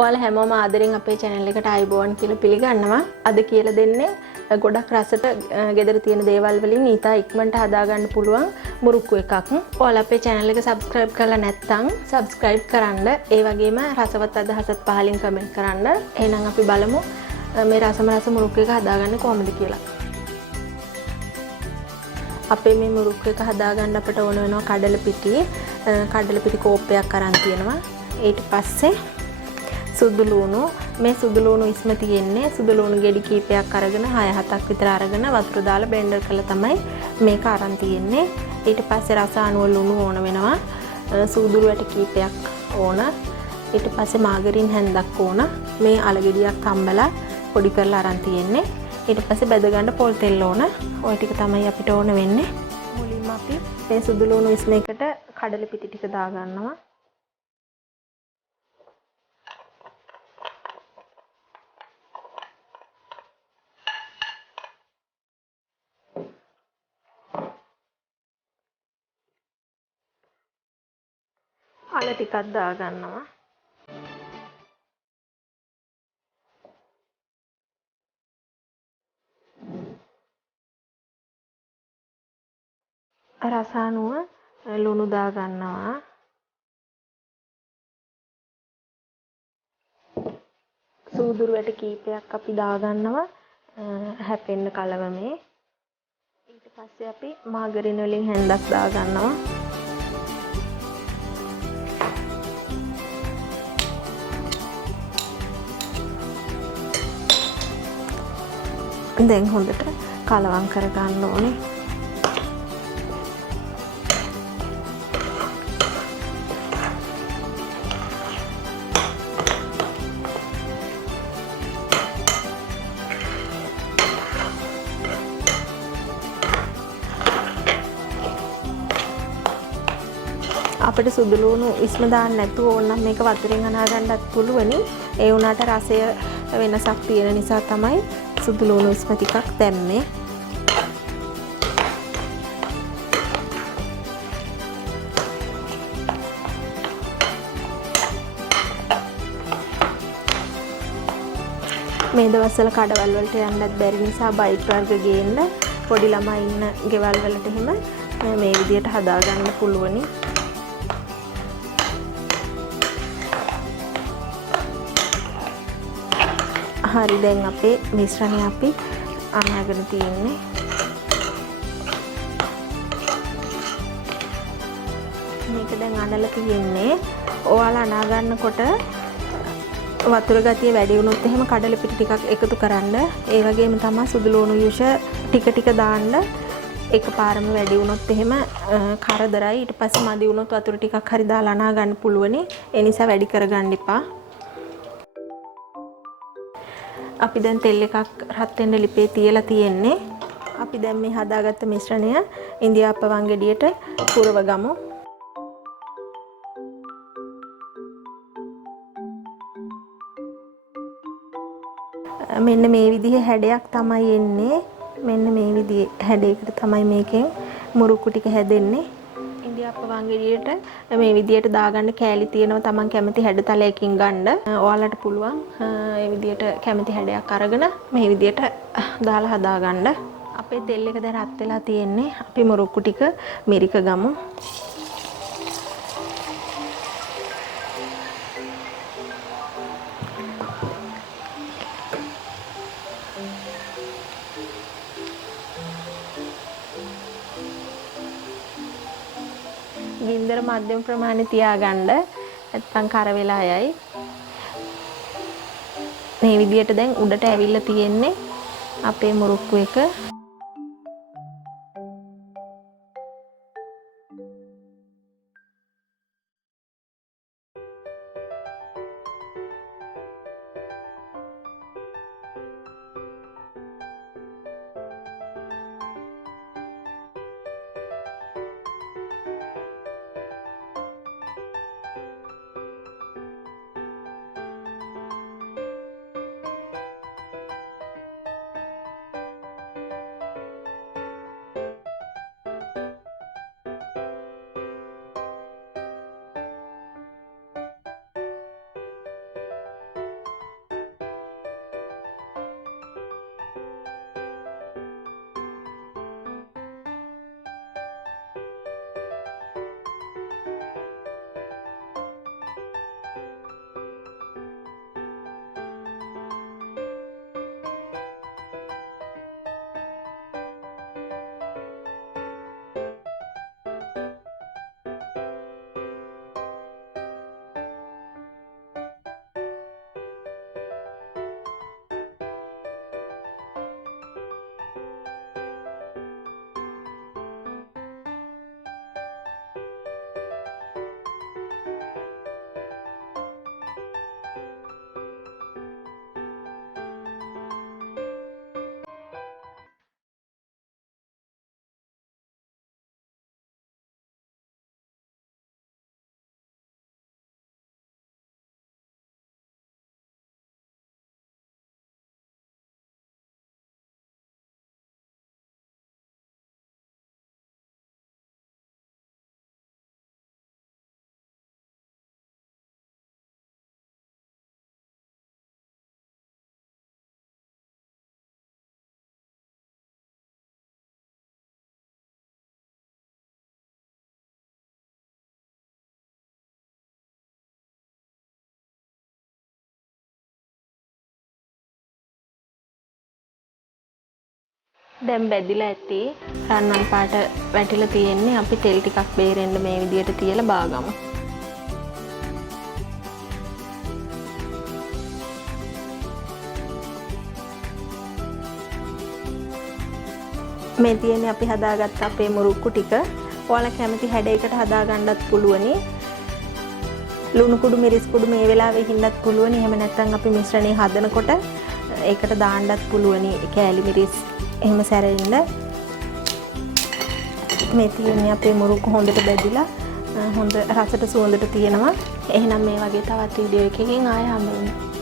ඔයාලා හැමෝම ආදරෙන් අපේ channel එකට ආයිබෝවන් කියලා පිළිගන්නවා. අද කියලා දෙන්නේ ගොඩක් රසට ගෙදර තියෙන දේවල් වලින් ඊටා ඉක්මනට හදාගන්න පුළුවන් මුරුක්කු එකක්. ඔයාලා අපේ channel එක subscribe කරලා නැත්නම් subscribe කරන්න. ඒ වගේම රසවත් අදහසත් පහලින් comment කරන්න. එහෙනම් අපි බලමු මේ රස මුරුක්කු එක හදාගන්නේ කොහොමද කියලා. අපේ මේ මුරුක්කු එක හදාගන්න අපට ඕන වෙනවා කඩල පිටි කෝප්පයක් අරන් තියෙනවා. ඊට පස්සේ සුදු ලුණු මේ සුදු ලුණු ඉස්ම තියෙන්නේ සුදු ලුණු ගෙඩි කීපයක් අරගෙන 6-7ක් විතර අරගෙන වතුර දාලා බ්ලෙන්ඩර් කරලා තමයි මේක අරන් තියෙන්නේ. ඊට පස්සේ රස අනුව ලුණු ඕන වෙනවා. සූදුළු වැට කීපයක් ඕන. ඊට පස්සේ මාගරින් හැන්දක් ඕන. මේ අල ගෙඩියක් තම්බලා පොඩි කරලා අරන් තියෙන්නේ. ඊට පස්සේ බෙද ගන්න පොල් තෙල් ඕන. ওই ටික තමයි අපිට ඕන වෙන්නේ. මුලින්ම අපි මේ සුදු ලුණු ඉස්ම එකට කඩල පිටි ටික දා ගන්නවා. අල ටිකක් දා ගන්නවා. රස අනුව ලුණු දා ගන්නවා. සූදුරු වැට කීපයක් අපි දා ගන්නවා හැපෙන්න කලවමේ. ඊට පස්සේ අපි මාගරින් වලින් හැන්දක් දා ගන්නවා. දැන් හොඳට කලවම් කර ගන්න ඕනේ. අපිට සුදු ලුණු ඉස්ම දාන්න නැතුව ඕනනම් මේක වතුරෙන් අනා ගන්නත් පුළුවනි. ඒ වුණාට රසය වෙනසක් තියෙන නිසා තමයි සුදු ලුණු ඉස්ම ටිකක් දැම්මේ. මේ දවස්වල කඩවල් වලට යන්නත් බැරි නිසා බයිට් වර්ග ගේන්න පොඩි ළමයි ඉන්න ගෙවල් වලට එහෙම මේ විදියට හදා ගන්න පුළුවනි. හරි දැන් අපේ මිශ්‍රණය අපි අනාගෙන තියෙන්නේ. මේක දැන් අනලා තියෙන්නේ. ඔයාලා අනා ගන්නකොට වතුර ගතිය වැඩි වුණොත් එහෙම කඩල පිටි ටිකක් එකතු කරන්න. ඒ වගේම තමයි සුදු ලුණු යුෂ ටික දාන්න. එකපාරම වැඩි වුණොත් එහෙම කරදරයි. ඊට පස්සේ මදි වුණොත් වතුර ටිකක් හරි දාලා අනා ගන්න පුළුවනි. ඒ නිසා වැඩි කරගන්න එපා. අපි දැන් තෙල් එකක් රත් වෙන්න ලිපේ තියලා තියෙන්නේ. අපි දැන් මේ හදාගත්ත මිශ්‍රණය ඉන්දියාප්ප වංගෙඩියට පුරව ගමු. මෙන්න මේ විදිහේ හැඩයක් තමයි එන්නේ. මෙන්න මේ විදිහේ හැඩයකට තමයි මේකෙන් මුරුක්කු ටික හැදෙන්නේ. ඉන්දියාප්ප වංගෙඩියට මේ විදිහට දාගන්න කෑලි තියෙනවා. Taman කැමති හැඩතලයකින් ගන්න. ඔයාලට පුළුවන් මේ විදිහට කැමති හැඩයක් අරගෙන මේ විදිහට දාලා හදාගන්න. අපේ තෙල් එක දැන් රත් වෙලා තියෙන්නේ. අපි මුරුක්කු ටික මිරික ගමු. ගින්දර මධ්‍යම ප්‍රමාණය තියාගන්න. නැත්නම් කරවෙලා යයි. මේ විදිහට දැන් උඩට ඇවිල්ලා තියෙන්නේ අපේ මුරුක්කු එක. දැන් බැදිලා ඇති. රන්වන් පාට වැටිලා තියෙන්නේ. අපි තෙල් ටිකක් බේරෙන්න මේ විදියට තියලා බාගමු. මේ තියෙන්නේ අපි හදාගත්ත අපේ මුරුක්කු ටික. ඔයාලා කැමති හැඩයකට හදාගන්නත් පුළුවනි. ලුණු කුඩු මිරිස් කුඩු මේ වෙලාවේ හින්නත් පුළුවනි. එහෙම නැත්නම් අපි මිශ්‍රණය හදනකොට ඒකට දාන්නත් පුළුවනි. කෑලි මිරිස් එහෙම සැරෙන්න. මේ තියෙන්නේ අපේ මුරුක්කු හොඳට බැදිලා හොඳ රසට සුවඳට තියෙනවා. එහෙනම් මේ වගේ තවත් වීඩියෝ එකකින් ආයෙ හම්බ වෙමු.